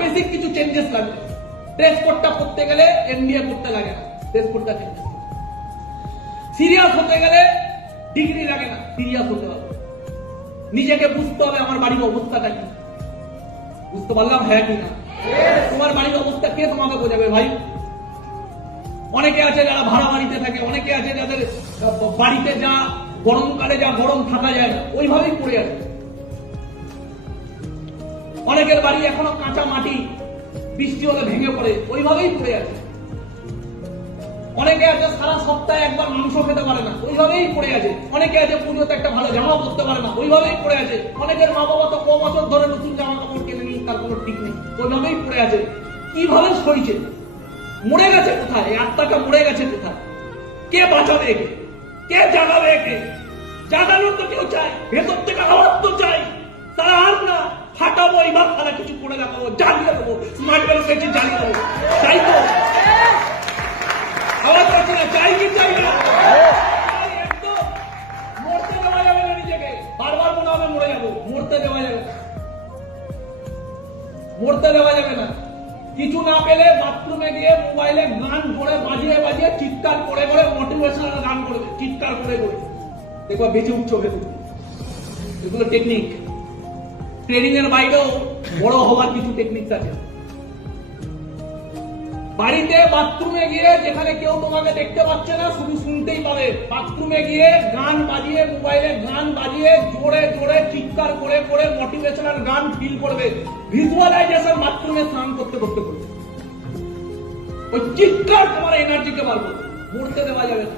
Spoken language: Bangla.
বেসিক কিছু চেঞ্জেস লাগবে। ড্রেস কোডটা করতে গেলে এমবিএ করতে লাগে না ড্রেস কোডটা চেঞ্জ সিরিয়াস হতে গেলে ডিগ্রি লাগে না সিরিয়াস হতে হবে। নিজেকে বুঝতে হবে আমার বাড়ির অবস্থাটা কি। বুঝতে পারলাম হ্যাঁ কি না? তোমার বাড়ির অবস্থা কে তোমাকে বোঝাবে ভাই? অনেকে আছে যারা ভাড়া বাড়িতে থাকে, অনেকে আছে যাদের বাড়িতে যা গরমকালে যা গরম থাকা যায় না, ওইভাবেই পড়ে আছে। অনেকের বাড়ি এখনও কাঁচা মাটি, বৃষ্টি হলে ভেঙে পড়ে, ওইভাবেই পড়ে আছে। অনেকে আছে সারা সপ্তাহে একবার মাংস খেতে পারে না, ওইভাবেই পড়ে আছে। অনেকে আছে পুজোতে একটা ভালো জামা পরতে পারে না, ওইভাবেই পড়ে আছে। অনেকের মা বাবা তো ক বছর ধরে নতুন জামা কাপড় কিনে নি তার কোনো ঠিক নেই, ওইভাবেই পড়ে আছে। কীভাবে সইছে? মরে গেছে কোথায়? এই আত্মাটা মরে গেছে কোথায়? কে বাঁচাবে একে? কে জাগাবে একে? জাগানোর তো কেউ চায়, ভেতর থেকে আওয়াজ তো চাই তারা আর না ফাটাবো এবার তারা কিছু করে দেখাবো জ্বালিয়ে দেবো পেয়েছি জ্বালিয়ে তাই তো? আওয়াজ পাচ্ছি না চাই কি চাই না? মরতে দেওয়া যাবে না কিছু না পেলে বাথরুমে গিয়ে মোবাইলে গান করে বাজিয়ে বাজিয়ে চিৎকার করে করে মোটিভেশনাল গান করবে চিৎকার করে করে। দেখবা বেঁচে উঠছো ভেতর এগুলো টেকনিক ট্রেনিং এর বাইরেও বড় হওয়ার কিছু টেকনিক আছে। বাড়িতে বাথরুমে গিয়ে যেখানে কেউ তোমাকে দেখতে পাচ্ছে না, শুধু শুনতেই পাবে। বাথরুমে গিয়ে গান বাজিয়ে, মোবাইলে গান বাজিয়ে, জোরে জোরে চিৎকার করে করে মোটিভেশনাল গান ফিল করবে। ভিজুয়ালাইজেশন বাথরুমে স্নান করতে করতে করবে। ওই চিৎকার তোমার এনার্জিকে বাড়বে। মরতে দেওয়া যাবে না।